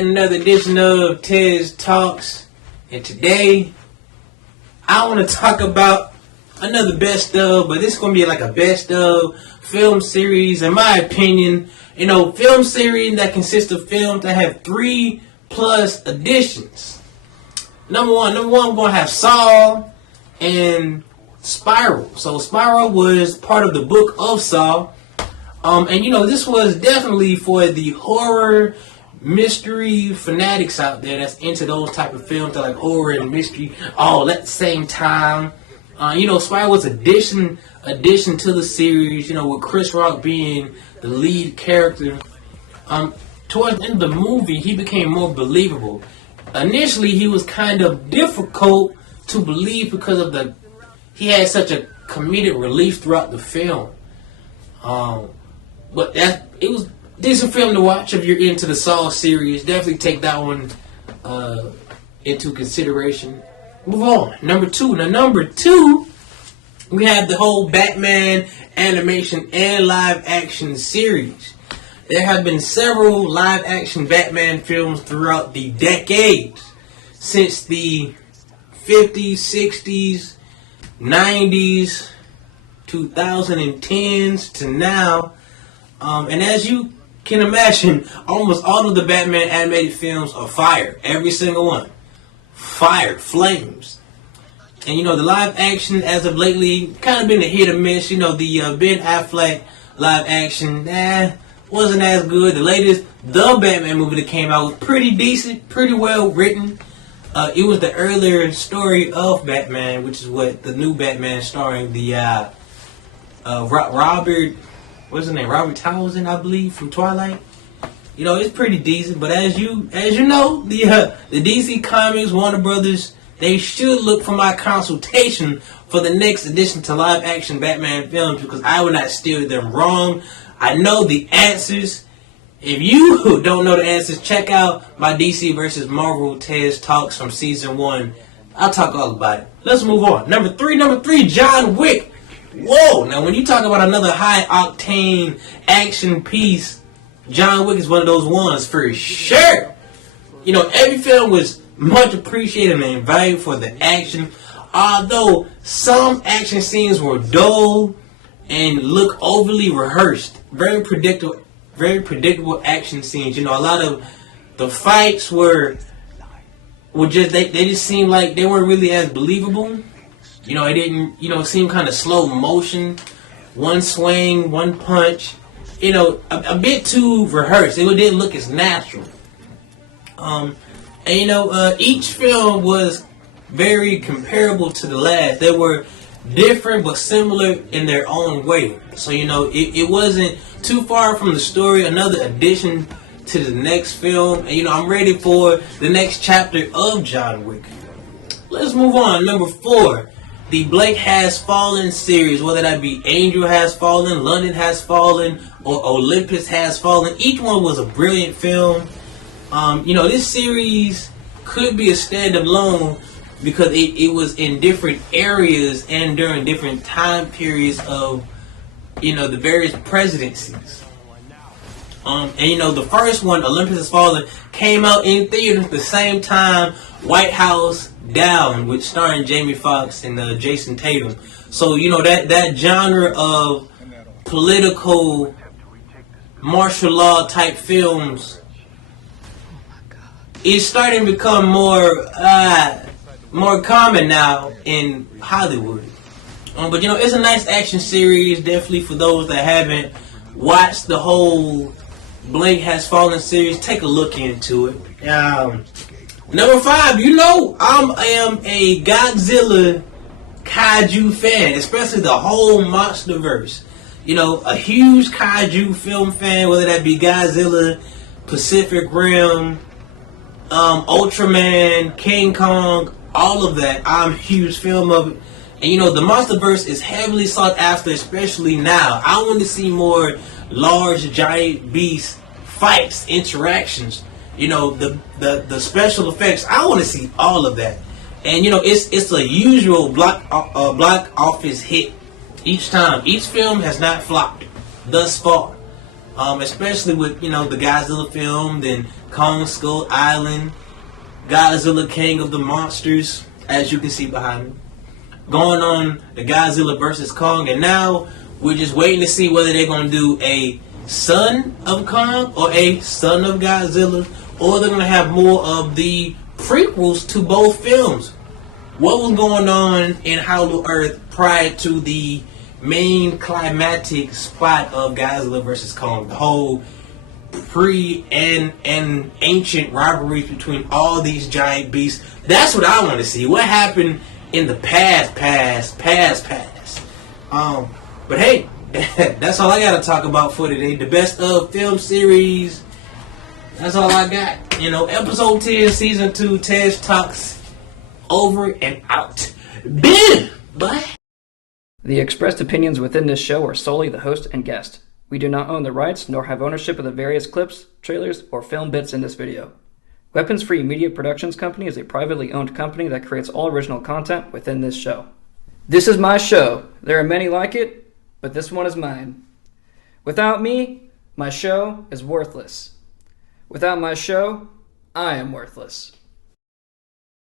at another edition of Tezzz Talks, and today I want to talk about another best of, but this is going to be like a best of film series, in my opinion. You know, film series that consists of films that have 3+ editions. Number one, I'm going to have Saul and Spiral. So Spiral was part of the book of Saul. And you know, this was definitely for the horror mystery fanatics out there that's into those type of films that like horror and mystery all at the same time. You know, Spiral was addition to the series, you know, with Chris Rock being the lead character. Towards the end of the movie, he became more believable. Initially, he was kind of difficult to believe because of he had such a comedic relief throughout the film. But it was a decent film to watch if you're into the Saw series. Definitely take that one into consideration. Move on. Number two. Now, number two, we have the whole Batman animation and live action series. There have been several live action Batman films throughout the decades, since the 50s, 60s, 90s, 2010s to now. And as you can imagine, almost all of the Batman animated films are fire. Every single one. Fire, flames. And you know, the live action as of lately kind of been a hit or miss. You know, the Ben Affleck live action, wasn't as good. The latest, the Batman movie that came out was pretty decent, pretty well written. It was the earlier story of Batman, which is what the new Batman starring the Robert, what's his name? Robert Townsend, I believe, from Twilight. You know, it's pretty decent, but as you know, the DC Comics, Warner Brothers, they should look for my consultation for the next addition to live action Batman films, because I will not steer them wrong. I know the answers. If you don't know the answers, check out my DC versus Marvel Tezzz Talks from season 1. I'll talk all about it. Let's move on. Number three, John Wick. Whoa! Now, when you talk about another high-octane action piece, John Wick is one of those ones for sure. You know, every film was much appreciated and valued for the action, although some action scenes were dull and look overly rehearsed. Very predictable action scenes. You know, a lot of the fights were just they just seemed like they weren't really as believable. You know, it didn't, you know, seem kind of slow motion. One swing, one punch. You know, a bit too rehearsed. It didn't look as natural. And you know, each film was very comparable to the last. They were different but similar in their own way. So, you know, it wasn't too far from the story. Another addition to the next film. And, you know, I'm ready for the next chapter of John Wick. Let's move on. Number 4. The Olympus Has Fallen series, whether that be Angel Has Fallen, London Has Fallen, or Olympus Has Fallen. Each one was a brilliant film. You know, this series could be a standalone because it was in different areas and during different time periods of, you know, the various presidencies. And you know, the first one, Olympus Has Fallen, came out in theaters at the same time White House Down, which starring Jamie Foxx and Jason Tatum. So, you know, that genre of political martial law type films is starting to become more common now in Hollywood. But you know, it's a nice action series, definitely for those that haven't watched the whole Olympus Has Fallen series. Take a look into it. Number 5, you know, I am a Godzilla kaiju fan, especially the whole MonsterVerse. You know, a huge kaiju film fan, whether that be Godzilla, Pacific Rim, Ultraman, King Kong, all of that. I'm a huge fan of it. And you know, the MonsterVerse is heavily sought after, especially now. I want to see more large, giant beast fights, interactions. You know, the special effects. I want to see all of that. And you know, it's a usual block office hit each time. Each film has not flopped thus far. Especially with, you know, the Godzilla film, then Kong Skull Island, Godzilla King of the Monsters, as you can see behind me. Going on the Godzilla vs. Kong, and now we're just waiting to see whether they're going to do a Son of Kong or a Son of Godzilla, or they're going to have more of the prequels to both films. What was going on in Hollow Earth prior to the main climactic spot of Godzilla vs. Kong? The whole pre and ancient rivalries between all these giant beasts. That's what I want to see. What happened in the past. But hey, that's all I got to talk about for today. The best of film series. That's all I got. Episode 10, season 2, Tezzz Talks, over and out. Bye. The expressed opinions within this show are solely the host and guest. We do not own the rights nor have ownership of the various clips, trailers, or film bits in this video. Weapons Free Media Productions Company is a privately owned company that creates all original content within this show. This is my show. There are many like it, but this one is mine. Without me, my show is worthless. Without my show, I am worthless.